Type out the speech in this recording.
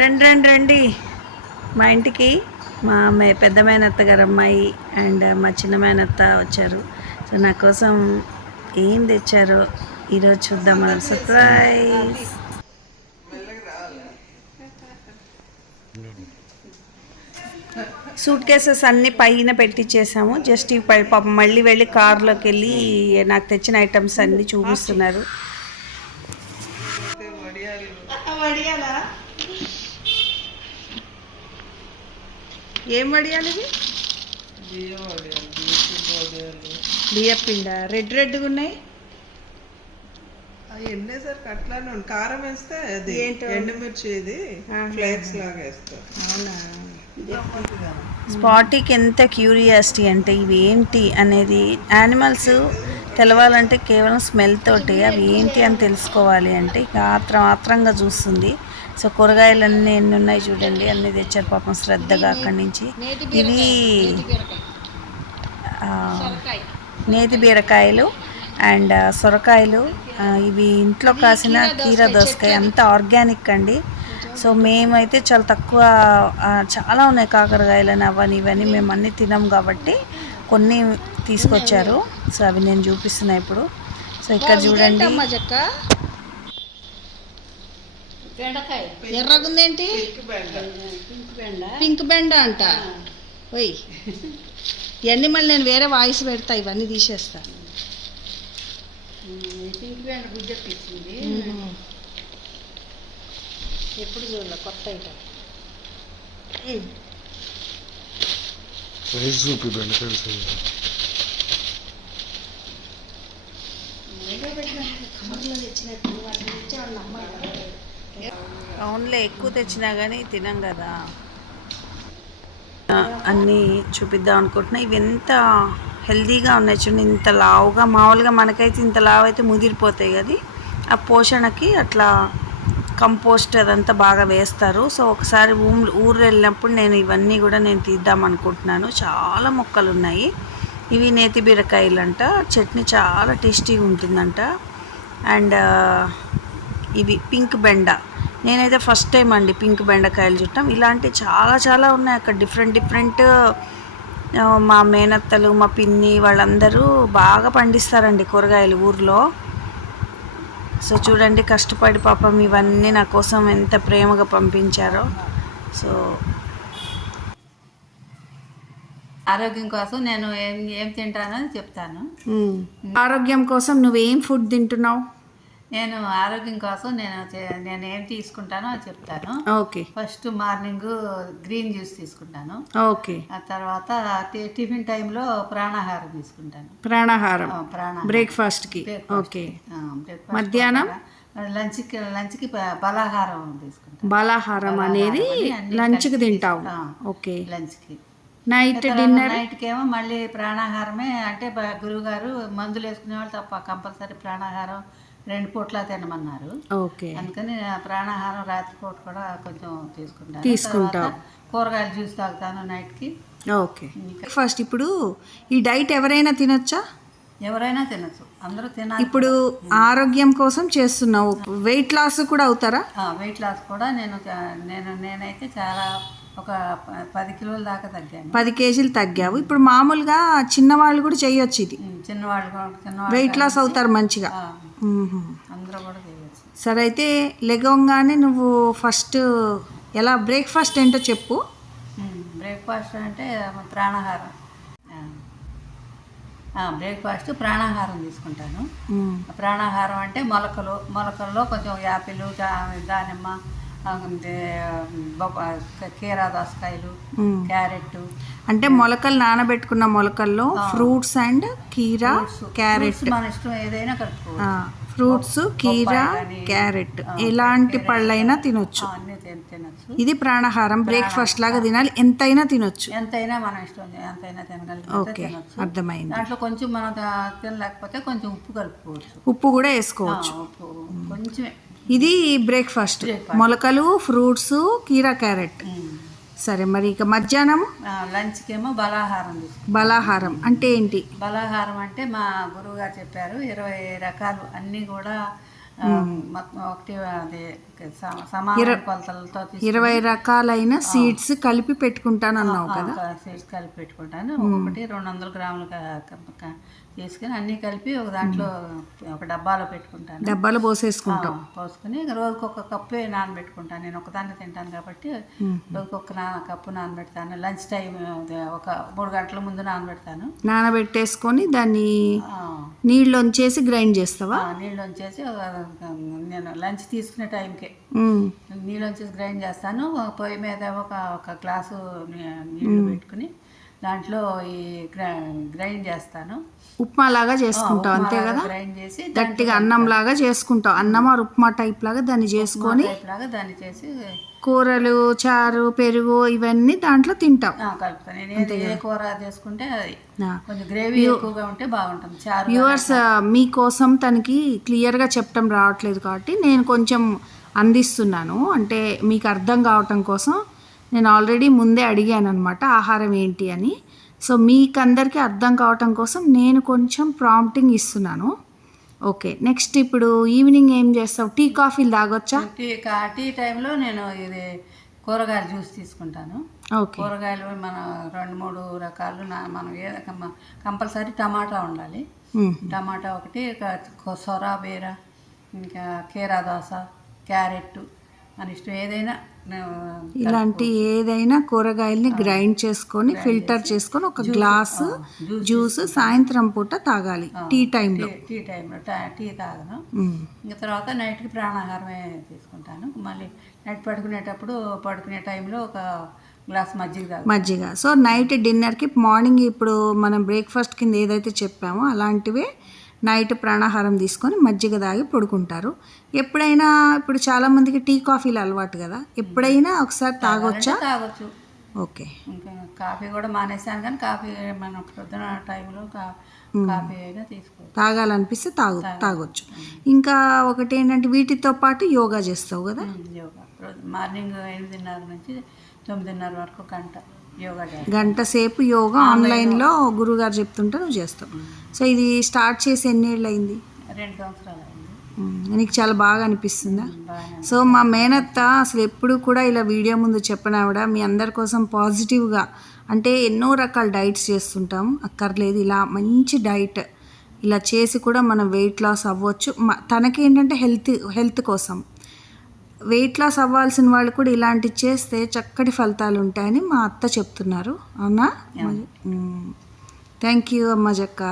రండి రండి రండి. మా ఇంటికి మా అమ్మాయి పెద్ద మేనత్త గారు అమ్మాయి అండ్ మా చిన్న మేనత్త వచ్చారు. సో నా కోసం ఏం తెచ్చారో ఈరోజు చూద్దాం మనం. సర్ప్రైజ్ సూట్ కేసెస్ అన్నీ పైన పెట్టించేసాము జస్ట్ ఇవి పై- పాపం మళ్ళీ వెళ్ళి కార్లోకి వెళ్ళి నాకు తెచ్చిన ఐటమ్స్ అన్నీ చూపిస్తున్నారు. ఏం వడియాలు ఇవి? బియ్య పిండ? రెడ్ రెడ్గా ఉన్నాయి? ఎండేసరికి అట్లానే ఉంది. కారం వేస్తే అది? ఎండుమిర్చి ఇది. ఫ్లేక్స్ లాగా వేస్తారు. అవునా? స్పాటీకి ఎంత క్యూరియాసిటీ అంటే ఇవి ఏంటి అనేది? యానిమల్స్ తెలవాలంటే కేవలం స్మెల్ తోటి అవి ఏంటి అని తెలుసుకోవాలి అంటే ఇక ఆత్రం ఆత్రంగా చూస్తుంది. సో కూరగాయలన్నీ ఎన్ని ఉన్నాయి చూడండి అన్నీ తెచ్చారు పాపం శ్రద్ధగా అక్కడి నుంచి. ఇవి నేతి బీరకాయలు అండ్ సొరకాయలు ఇవి ఇంట్లో కాసిన కీర దోసకాయ అంత ఆర్గానిక్ అండి. సో మేమైతే చాలా తక్కువ చాలా ఉన్నాయి కాకరకాయలని అవని ఇవన్నీ మేము అన్నీ తినాం కాబట్టి కొన్ని తీసుకొచ్చారు. సో అవి నేను చూపిస్తున్నా ఇప్పుడు. సో ఇక్కడ చూడండి. ఎర్రగుందేంటి? పింక్ బెండ. అంట. ఓయ్. ఇవన్నీ మళ్ళీ నేను వేరే వాయిస్ పెడతా ఇవన్నీ తీసేస్తా. ఎప్పుడు చూడలే కొత్త ఐటమ్. రైస్ ఎక్కువ తెచ్చినా కానీ తినం కదా. అన్నీ చూపిద్దాం అనుకుంటున్నా. ఇవి ఎంత హెల్దీగా ఉన్నాయి చూడండి ఇంత లావుగా మామూలుగా మనకైతే ఇంత లావు అయితే ముదిరిపోతాయి కదా ఆ పోషణకి అట్లా కంపోస్ట్ అదంతా బాగా వేస్తారు. సో ఒకసారి ఊరు ఊరు వెళ్ళినప్పుడు నేను ఇవన్నీ కూడా నేను తీద్దాం అనుకుంటున్నాను. చాలా మొక్కలు ఉన్నాయి. ఇవి నేతి బీరకాయలు అంట చట్నీ చాలా టేస్టీగా ఉంటుందంట. అండ్ ఇవి పింక్ బెండ. నేనైతే ఫస్ట్ టైం అండి పింక్ బెండకాయలు చుట్టాం. ఇలాంటి చాలా చాలా ఉన్నాయి అక్కడ. డిఫరెంట్ డిఫరెంట్ మా మేనత్తలు మా పిన్ని వాళ్ళందరూ బాగా పండిస్తారండి కూరగాయలు ఊర్లో. సో చూడండి కష్టపడి పాపం ఇవన్నీ నా కోసం ఎంత ప్రేమగా పంపించారో. సో ఆరోగ్యం కోసం నేను ఏం ఏం తింటానని చెప్తాను. ఆరోగ్యం కోసం నువ్వేం ఫుడ్ తింటున్నావు? నేను ఆరోగ్యం కోసం నేను నేను ఏం తీసుకుంటానో అది చెప్తాను. Okay. First morning green juice తీసుకుంటాను. ఓకే. ఆ తర్వాత టిఫిన్ టైంలో ప్రాణాహారం తీసుకుంటాను. ప్రాణాహారం. ప్రాణాహారం. బ్రేక్ఫాస్ట్కి. Breakfast. ఓకే. మధ్యాహ్నం? తర్వాత లంచ్కి లంచ్కి బ- బలాహారం తీసుకుంటాను. బలాహారం అనేది లంచ్కి కలిపి తింటావు. ఓకే. లంచ్కి. Night dinner? నైట్కి ఏమో మళ్ళీ ప్రాణాహారమే అంటే గురువుగారు మందులు వేసుకునే వాళ్ళు తప్ప కంపల్సరీ ప్రాణాహారం రెండు పూట్ల తినమన్నారు. ఓకే. అందుకని ప్రాణాహారం రాత్రిపూట కూడా కొంచెం తీసుకుంటాను. తర్వాత కూరగాయలు జ్యూస్ తాగుతాను నైట్కి. ఓకే. ఫస్ట్ ఇప్పుడు ఈ డైట్ ఎవరైనా తినొచ్చా? ఎవరైనా తినచ్చు. అందరూ తినాలి ఇప్పుడు ఆరోగ్యం కోసం చేస్తున్నావు. వెయిట్ లాస్ కూడా అవుతారా? వెయిట్ లాస్ కూడా నేను నేను నేనైతే చాలా ఒక పది కిలోల దాకా తగ్గాను. పది కేజీలు తగ్గావు. ఇప్పుడు మామూలుగా చిన్నవాళ్ళు కూడా చేయొచ్చు ఇది. చిన్నవాళ్ళు చిన్నవాళ్ళు వెయిట్ లాస్ అవుతారు మంచిగా. అందరూ కూడా చేయొచ్చు. సరే అయితే లెగవగానే నువ్వు ఫస్ట్ ఎలా బ్రేక్ఫాస్ట్ ఏంటో చెప్పు. బ్రేక్ఫాస్ట్ అంటే ప్రాణాహారం. బ్రేక్ఫాస్ట్ ప్రాణాహారం తీసుకుంటాను. ప్రాణాహారం అంటే మొలకలు మొలకల్లో కొంచెం యాపిల్ దానిమ్మ కీరా దోసకాయలు. క్యారెట్ అంటే మొలకలు నానబెట్టుకున్న మొలకల్లో ఫ్రూట్స్ అండ్ కీరా క్యారెట్. మన ఇష్టం ఏదైనా కలుపుకోవచ్చు. ఫ్రూట్స్ కీరా క్యారెట్. ఎలాంటి పళ్ళైనా తినొచ్చు. తినచ్చు. ఇది ప్రాణాహారం బ్రేక్ఫాస్ట్ లాగా తినాలి. ఎంతైనా తినొచ్చు. ఎంతైనా మన ఇష్టం ఎంతైనా తినగలిగితే ఓకే అర్థమైంది. దాంట్లో కొంచెం మనం తినలేకపోతే కొంచెం ఉప్పు కలుపుకోవచ్చు. ఉప్పు కూడా వేసుకోవచ్చు. కొంచెమే. ఇది బ్రేక్ఫాస్ట్ మొలకలు ఫ్రూట్స్ కీరా క్యారెట్. సరే మరి ఇక మధ్యాహ్నం? ఆ, లంచ్కి ఏమో బలాహారం బలాహారం అంటే ఏంటి? బలాహారం అంటే మా గురువుగారు చెప్పారు ఇరవై రకాలు అన్నీ కూడా ఒకటి అది సమాన కొలతలతో ఇరవై రకాలైన సీడ్స్ కలిపి పెట్టుకుంటానన్నావు కదా? సీడ్స్ కలిపి పెట్టుకుంటాను. ఒక్కొక్కటి రెండు వందల గ్రాములు తీసుకుని అన్నీ కలిపి ఒక దాంట్లో ఒక డబ్బాలో పెట్టుకుంటాను. డబ్బాలు పోసేసుకుంటాం. పోసుకుని రోజుకి ఒక కప్పు నానబెట్టుకుంటాను. నేను ఒకదాన్ని తింటాను కాబట్టి రోజుకి ఒక నా కప్పు నానబెడతాను. లంచ్ టైం ఒక మూడు గంటల ముందు నానబెడతాను. నానబెట్టేసుకొని దాన్ని నీళ్ళు వంచేసి గ్రైండ్ చేస్తావా? నీళ్ళు వచ్చేసి నేను లంచ్ తీసుకునే టైంకి. నీళ్ళు వచ్చేసి గ్రైండ్ చేస్తాను. పొయ్యి మీద ఒక ఒక గ్లాసు నీళ్ళు పెట్టుకుని దాంట్లో ఈ గ్రై గ్రైండ్ చేస్తాను. ఉప్మా లాగా చేసుకుంటావు అంతే కదా? గ్రైండ్ చేసి గట్టిగా అన్నం లాగా చేసుకుంటావు. అన్నం ఆర్ ఉప్మా టైప్ లాగా దాన్ని చేసుకొని లాగా దాన్ని చేసి కూరలు చారు పెరుగు ఇవన్నీ దాంట్లో కలుపుతాను. నేను ఏ కూర చేసుకుంటే. కొంచెం గ్రేవీ ఎక్కువగా ఉంటే బాగుంటుంది. చారు వ్యూవర్స్ మీకోసం తనకి క్లియర్గా చెప్పడం రావట్లేదు కాబట్టి నేను కొంచెం అందిస్తున్నాను. అంటే మీకు అర్థం కావటం కోసం నేను ఆల్రెడీ ముందే అడిగాను అనమాట ఆహారం ఏంటి? అని. సో మీకు అందరికీ అర్థం కావటం కోసం నేను కొంచెం ప్రాంప్టింగ్ ఇస్తున్నాను. ఓకే నెక్స్ట్ ఇప్పుడు ఈవినింగ్ ఏం చేస్తావు? టీ కాఫీలు తాగొచ్చా? టీ కా- టీ టైంలో నేను ఇది కూరగాయల జ్యూస్ తీసుకుంటాను. ఓకే. కూరగాయలు మన రెండు మూడు రకాలు నా మనం ఏ కంపల్సరీ టమాటా ఉండాలి. టమాటా ఒకటి సొర బీర ఇంకా కీరా దోస క్యారెట్ మన ఇష్టం ఏదైనా ఇలాంటి ఏదైనా కూరగాయల్ని గ్రైండ్ చేసుకొని ఫిల్టర్ చేసుకొని ఒక గ్లాసు జ్యూస్ సాయంత్రం పూట తాగాలి టీ టైంలో. టీ టీ టైంలో టా- టీ తాగను. ఇంకా తర్వాత నైట్కి ప్రాణాహారమే తీసుకుంటాను. మళ్ళీ నైట్ పడుకునేటప్పుడు పడుకునే టైంలో ఒక గ్లాస్ మజ్జిగ మజ్జిగ. సో నైట్ డిన్నర్కి మార్నింగ్ ఇప్పుడు మనం బ్రేక్ఫాస్ట్ కింద ఏదైతే చెప్పామో అలాంటివే నైట్ ప్రాణాహారం తీసుకొని మజ్జిగ తాగి పడుకుంటారు. ఎప్పుడైనా ఇప్పుడు చాలామందికి టీ కాఫీలు అలవాటు కదా. ఎప్పుడైనా ఒకసారి తాగొచ్చా? తాగొచ్చు. ఓకే. ఇంకా కాఫీ కూడా మానేశాను కానీ కాఫీ మన పొద్దున టైంలో కాఫీ అయినా తీసుకోవచ్చు. తాగాలనిపిస్తే తాగు తాగొచ్చు. ఇంకా ఒకటి ఏంటంటే వీటితో పాటు యోగా చేస్తావు కదా? యోగా. మార్నింగ్ ఎనిమిదిన్నర నుంచి తొమ్మిదిన్నర వరకు గంట గంట సేపు యోగా ఆన్లైన్లో. గురుగారు చెప్తుంటే నువ్వు చేస్తావు. సో ఇది స్టార్ట్ చేసి ఎన్నేళ్ళు అయింది రెండు సంవత్సరాలు. నీకు చాలా బాగా అనిపిస్తుందా? సో మా మేనత్త అసలు ఎప్పుడు కూడా ఇలా వీడియో ముందు చెప్పినావిడ మీ అందరి కోసం పాజిటివ్గా అంటే ఎన్నో రకాల డైట్స్ చేస్తుంటాం. అక్కర్లేదు ఇలా మంచి డైట్ ఇలా చేసి కూడా మనం వెయిట్ లాస్ అవ్వచ్చు. తనకేంటంటే హెల్త్ హెల్త్ కోసం. వెయిట్ లాస్ అవ్వాల్సిన వాళ్ళు కూడా ఇలాంటివి చేస్తే చక్కటి ఫలితాలు ఉంటాయని మా అత్త చెప్తున్నారు. అవునా? థ్యాంక్ యూ అమ్మ జక్క.